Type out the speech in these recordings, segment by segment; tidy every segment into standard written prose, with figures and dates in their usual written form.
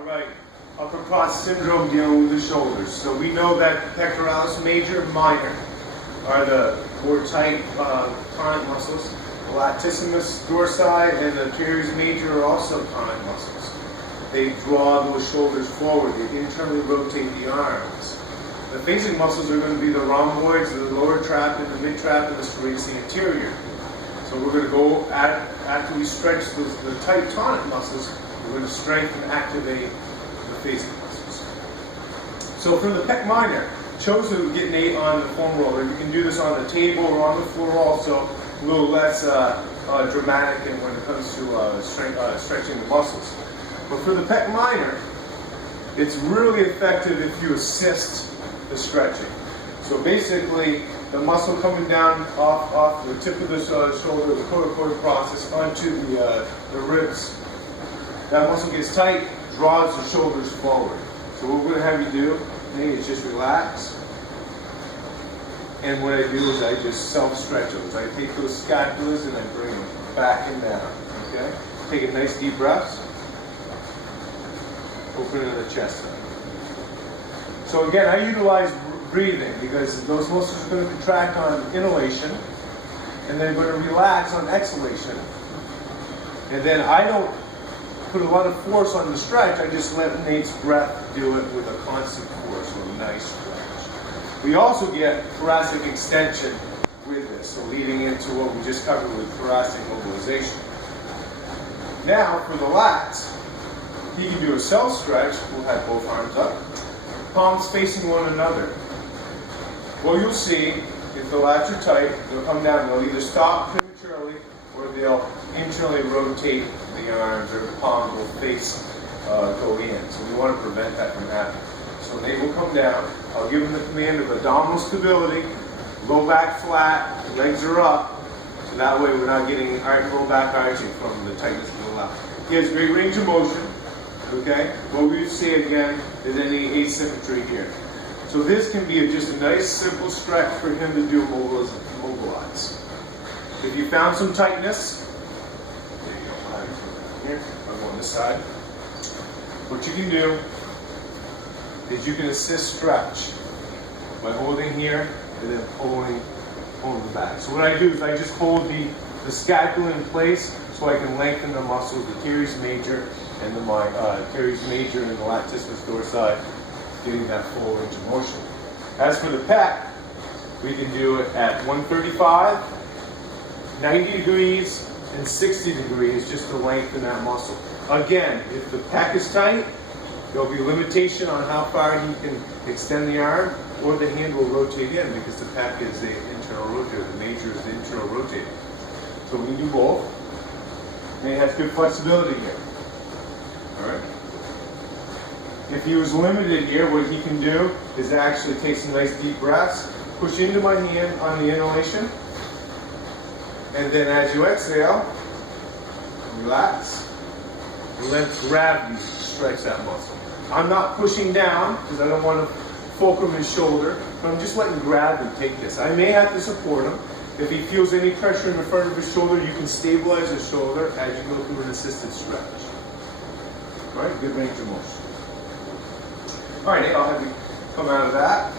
All right, upper cross syndrome dealing with the shoulders. So we know that pectoralis major and minor are the more tight tonic muscles. The latissimus dorsi and the teres major are also tonic muscles. They draw those shoulders forward. They internally rotate the arms. The facing muscles are going to be the rhomboids, the lower trap, and the mid trap, and the serratus anterior. So we're going to go after we stretch the tight tonic muscles. We're going to strengthen and activate the facing muscles. So for the pec minor, chose to get Nate on the foam roller. You can do this on the table or on the floor also. A little less dramatic and when it comes to stretching the muscles. But for the pec minor, it's really effective if you assist the stretching. So basically, the muscle coming down off the tip of the shoulder, the coracoid process, onto the ribs. That muscle gets tight, draws the shoulders forward. So what we're going to have you do, Nate, is just relax. And what I do is I just self-stretch those. I take those scapulas and I bring them back and down. Okay? Take a nice deep breath. Open in the chest. So again, I utilize breathing because those muscles are going to contract on inhalation and they're going to relax on exhalation. And then I don't put a lot of force on the stretch. I just let Nate's breath do it with a constant force, with a nice stretch. We also get thoracic extension with this, so leading into what we just covered with thoracic mobilization. Now, for the lats, he can do a self stretch. We'll have both arms up, palms facing one another. What you'll see, if the lats are tight, they'll come down. They'll either stop prematurely or they'll internally rotate the arms, or the palm will face go in. So we want to prevent that from happening. So Nate will come down. I'll give him the command of abdominal stability, low back flat, legs are up. So that way we're not getting low back arching from the tightness of the lap. He has great range of motion. Okay? What we would see again is any asymmetry here. So this can be just a nice simple stretch for him to do mobilize. If you found some tightness, there you go. Here, I'll go on this side. What you can do is you can assist stretch by holding here and then pulling the back. So what I do is I just hold the scapula in place so I can lengthen the muscles, the teres major and the teres major and the latissimus dorsi, getting that full range of motion. As for the pec, we can do it at 135, 90 degrees, and 60 degrees just to lengthen that muscle. Again, if the pec is tight, there'll be limitation on how far he can extend the arm, or the hand will rotate in because the pec is the internal rotator, the major is the internal rotator. So we can do both. And it has good flexibility here. All right. If he was limited here, what he can do is actually take some nice deep breaths, push into my hand on the inhalation, and then as you exhale, relax, and let gravity stretch that muscle. I'm not pushing down because I don't want to fulcrum his shoulder, but I'm just letting gravity take this. I may have to support him. If he feels any pressure in the front of his shoulder, you can stabilize his shoulder as you go through an assisted stretch. All right, good range of motion. All right, Nate, I'll have you come out of that.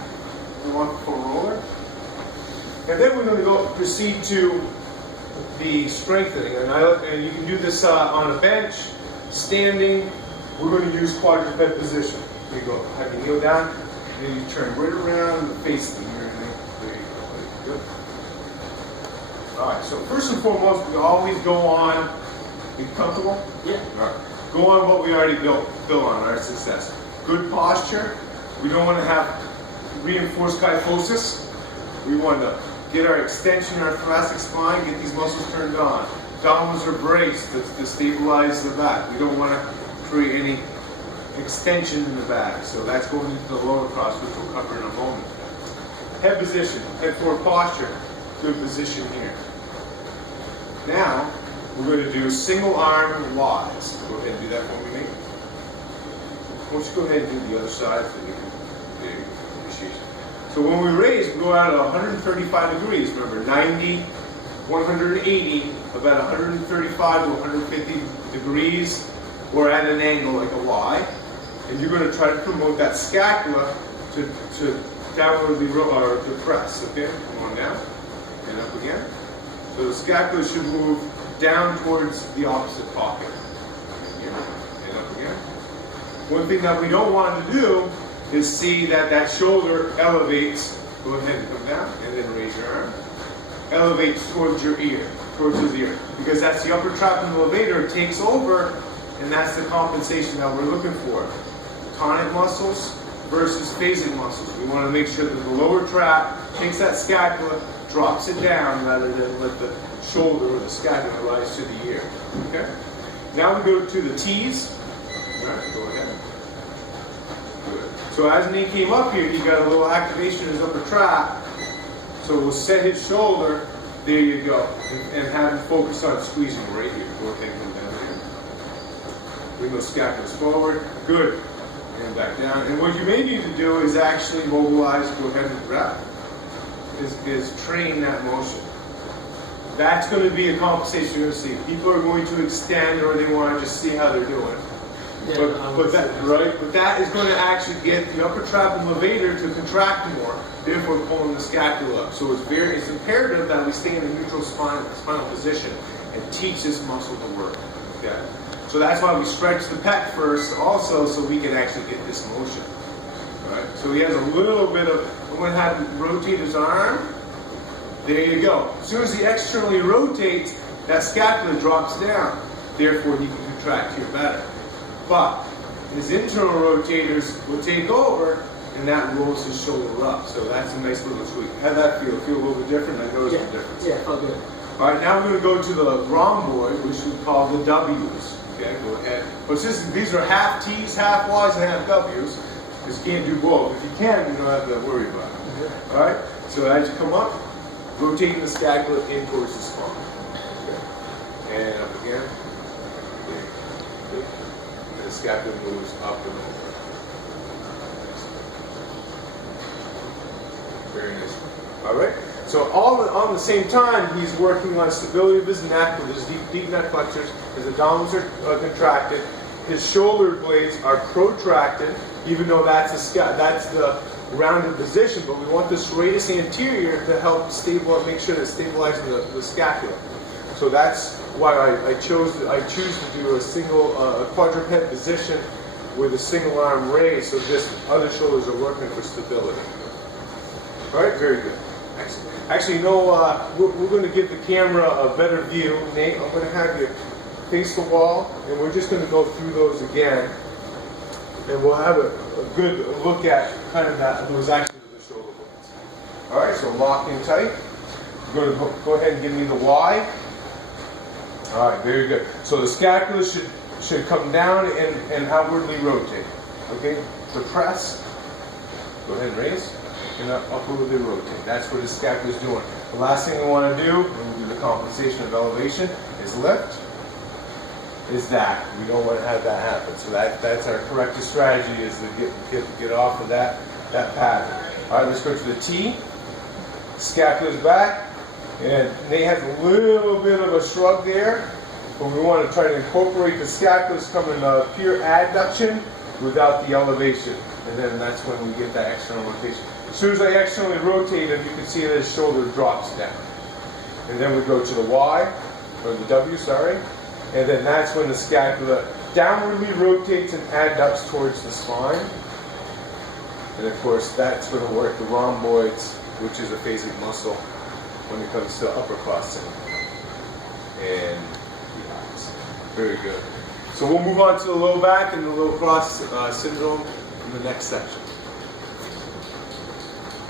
We want the full roller. And then we're going to proceed to the strengthening. And you can do this on a bench, standing. We're going to use quadruped position. There you go. Have you kneel down, and then you turn right around and face them here. There you go. Good. All right, so first and foremost, we always go on. You comfortable? Yeah. All right. Go on what we already built on, our success. Good posture. We don't want to have reinforced kyphosis. We want to get our extension, our thoracic spine, get these muscles turned on. Abdominals are braced to stabilize the back. We don't want to create any extension in the back. So that's going into the lower cross, which we'll cover in a moment. Head position, head forward posture. Good position here. Now, we're going to do single arm Ys. Go ahead and do that for me, Nate. Why don't you go ahead and do the other side so you can appreciate it. So when we raise, we go out at 135 degrees. Remember, 90, 180, about 135 to 150 degrees, or at an angle like a Y. and you're going to try to promote that scapula to downwardly or depress. Okay, come on down and up again. So the scapula should move down towards the opposite pocket. Here, and up again. One thing that we don't want to do is see that shoulder elevates. Go ahead and come down, and then raise your arm. Elevates towards your ear, towards his ear, because that's the upper trapeze levator takes over, and that's the compensation that we're looking for. Tonic muscles versus phasic muscles. We want to make sure that the lower trap takes that scapula, drops it down, rather than let the shoulder or the scapula rise to the ear. Okay. Now we go to the T's. All right, go ahead. Good. So as Nate came up here, he got a little activation in his upper trap. So we'll set his shoulder, there you go, and have him focus on squeezing right here. Go ahead and come down here. Bring those scapulas forward, good, and back down. And what you may need to do is actually mobilize, go ahead and wrap, is train that motion. That's going to be a compensation you're going to see. People are going to extend or they want to just see how they're doing. Yeah, but that is going to actually get the upper trapeze levator to contract more, therefore pulling the scapula up. So it's imperative that we stay in a neutral spinal position and teach this muscle to work. Okay? So that's why we stretch the pec first also, so we can actually get this motion. All right? So he has a little bit of, I'm going to have him rotate his arm. There you go. As soon as he externally rotates, that scapula drops down. Therefore he can contract here better. But his internal rotators will take over, and that rolls his shoulder up. So that's a nice little tweak. How'd that feel? Feel a little bit different? I noticed the difference. Yeah, felt good. All right, now we're going to go to the rhomboid, which we call the W's. Okay, go ahead. But since these are half T's, half Y's, and half W's, because you can't do both. If you can, you don't have to worry about it. All right. So as you come up, rotating the scapula in towards the spine. Okay. And up again. The scapula moves up and over. Very nice. All right. So all on the same time, he's working on stability of his neck with his deep neck flexors. His abdominals are contracted. His shoulder blades are protracted, even though that's the rounded position. But we want the serratus anterior to help stabilize, make sure that stabilizing the scapula. So that's why I choose to do a single quadruped position with a single arm raised, so this other shoulders are working for stability. All right, very good. Excellent. Actually, you know, we're going to give the camera a better view. Nate, I'm going to have you face the wall, and we're just going to go through those again, and we'll have a good look at kind of those actions of the shoulder blades. All right, so lock in tight. You're going to go ahead and give me the Y. All right, very good. So the scapula should come down and outwardly rotate. Okay, so press. Go ahead and raise. And upwardly rotate. That's what the scapula is doing. The last thing we want to do, when we do the compensation of elevation, is lift. Is that we don't want to have that happen. So that's our corrective strategy, is to get off of that pattern. All right, let's go to the T. Scapula's back. And Nate has a little bit of a shrug there, but we want to try to incorporate the scapulas coming pure adduction without the elevation. And then that's when we get that external rotation. As soon as I externally rotate him, you can see that his shoulder drops down. And then we go to the Y, or the W, sorry. And then that's when the scapula downwardly rotates and adducts towards the spine. And of course, that's going to work the rhomboids, which is a phasic muscle, when it comes to upper crossing and the eyes. Very good. So we'll move on to the low back and the low cross syndrome in the next section.